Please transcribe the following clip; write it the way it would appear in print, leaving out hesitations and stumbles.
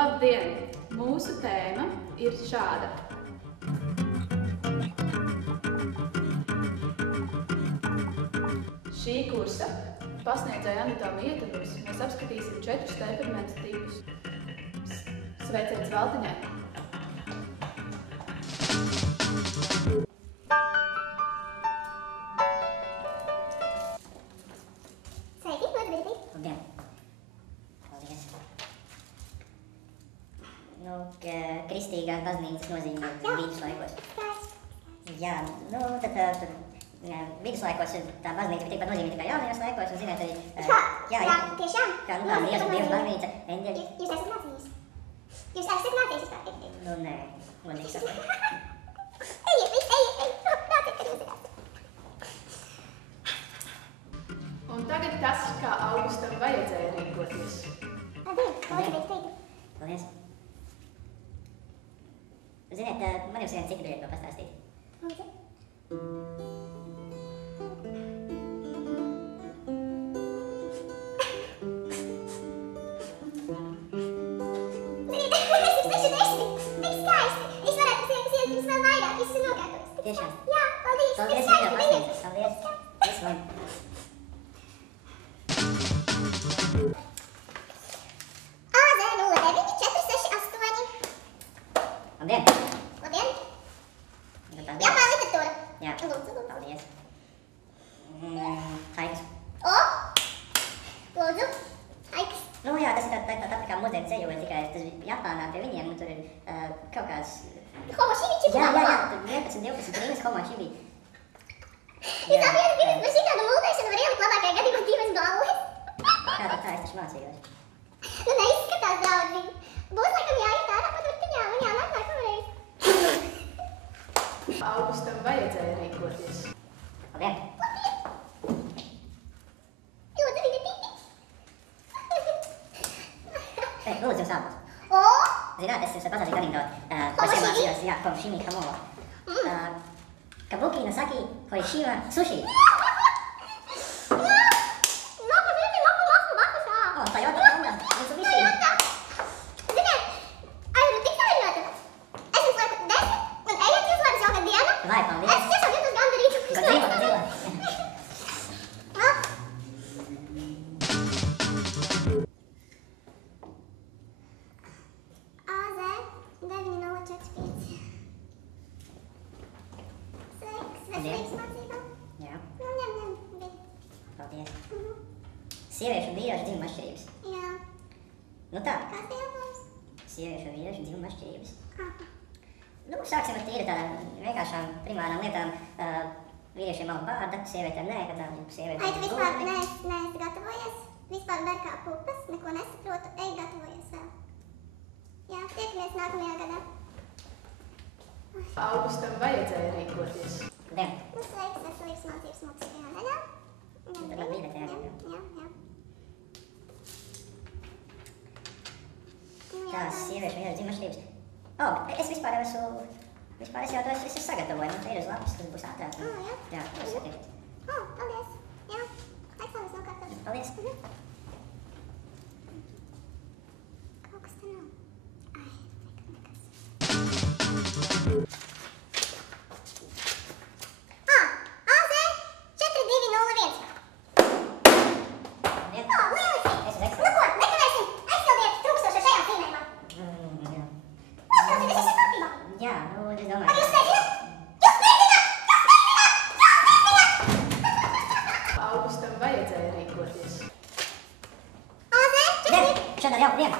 Labdien! Mūsu tēma ir šāda. Šī kursa pasniedzēja anatomija ietvaros mēs apskatīsim 4 temperamentu tipus. Sveiciens Valtiņai! Sveiki, labdien! Labdien! Paldies! Kristīgās baznīcas nozīmē viduslaikos. Jā, tad viduslaikos tā baznīca bija tikpat nozīmīga kā jaunajos laikos, un ziniet arī... Jā, tiešām. Kā Dievs baznīca, eņģeļi. Jūs esat mācījis? Jūs esat mācījis vispār? Nu, nē, godīgi sakot. Ejiet, nāciet, kad jūs zināt. Un tagad tas, kā Augustam vajadzēja rīkoties. Labdien, paldies, teikt. Paldies! Ziniet, man jums viens citu brīdi vēl pastāstīt. Tiešām? Jā, paldies! Paldies, Mīļo, pasniedz! Paldies! Visu labi! AZ 09 468. Labdien! Labdien! Paldies! Jā, pār literatūra. Jā, Lūdzu. paldies! Haikas. O! Lūdzu. Haikas. Nu jā, tas ir tā kā mūsdienu ceļoja, tikai tas bija Japānā pie viņiem, un tur ir kaut kāds... Homo shibiči. Jā, tur 11, 12 brīnas homo shibi. Jūs apjēdat, par šitādu multēšanu var ielikt labākajā gadījumā 2 balles. Kā tā, es taču mācījos. Nu, neizskatās draudzīgi. Būs laikam jāiet ārā pa turtiņām un jānāk nākamreiz. Augustam vajadzēja rīkoties. Labdien! Lūdzu, videtīgi. Lūdzu, jums ābos. O! Zināt, es jums pasāstīju anekdoti. Es iemācījos, jā, Homoshimi Hamo. Kabuki no saki Hoishima sushi. O, Toyota Honda, Mitsubishi. Ziniet, aizvaru tik saviņota. Es jums lieku 10, un ejiet jūs labas jauka diena. Vai, paldies. Es tiešām jūtos gandarītu. Kad dzīvo, kad dzīvo. AZ 9045. Sveiks mācībā. Jā, Ņem. paldies. Sieviešu un vīriešu dzimuma atšķirības. Jā. Nu tā, Kāds tie jautājums? sieviešu un vīriešu dzimuma atšķirības. Aha. Nu, sāksim ar tīri tādām vienkāršām primārām lietām. Vīriešiem nav bārda, sievietēm nē, kad tā sieviete... Ai, tu vispār neesi gatavojies? Vispār dar kā pupas, neko nesaprotu. Ej, gatavojies vēl. Jā, tiekamies nākamajā gadā. Augustam vajadzēja rīkoties. Labdien! Nu, sveiks, veselības mācības mokslīgajā daļā. Tad man bija tajā gadā. Jā. Tā, sieviešu un vīriešu dzimuma atšķirības. O, es vispār jau to esmu sagatavoju, man te ir uz lapas, tas būs ātrāk. Jā. Jā, tas ir. O, paldies. Jā, eksāmenes nokārtots. Paldies! Kaut kas te nav. Ai, nekas. AZ 4201. Labdien! O, lieliski! Es uz Nu ekstra. ko, nekavēsim, aizpildiet trūkstošo šajā zīmējumā. Jā. Uztrauciet, viss ir kārtībā. Jā, nu, es Vai domāju, jūs mēģināt? Augustam vajadzēja rīkoties. AZ ka... Šodien jau, labdien!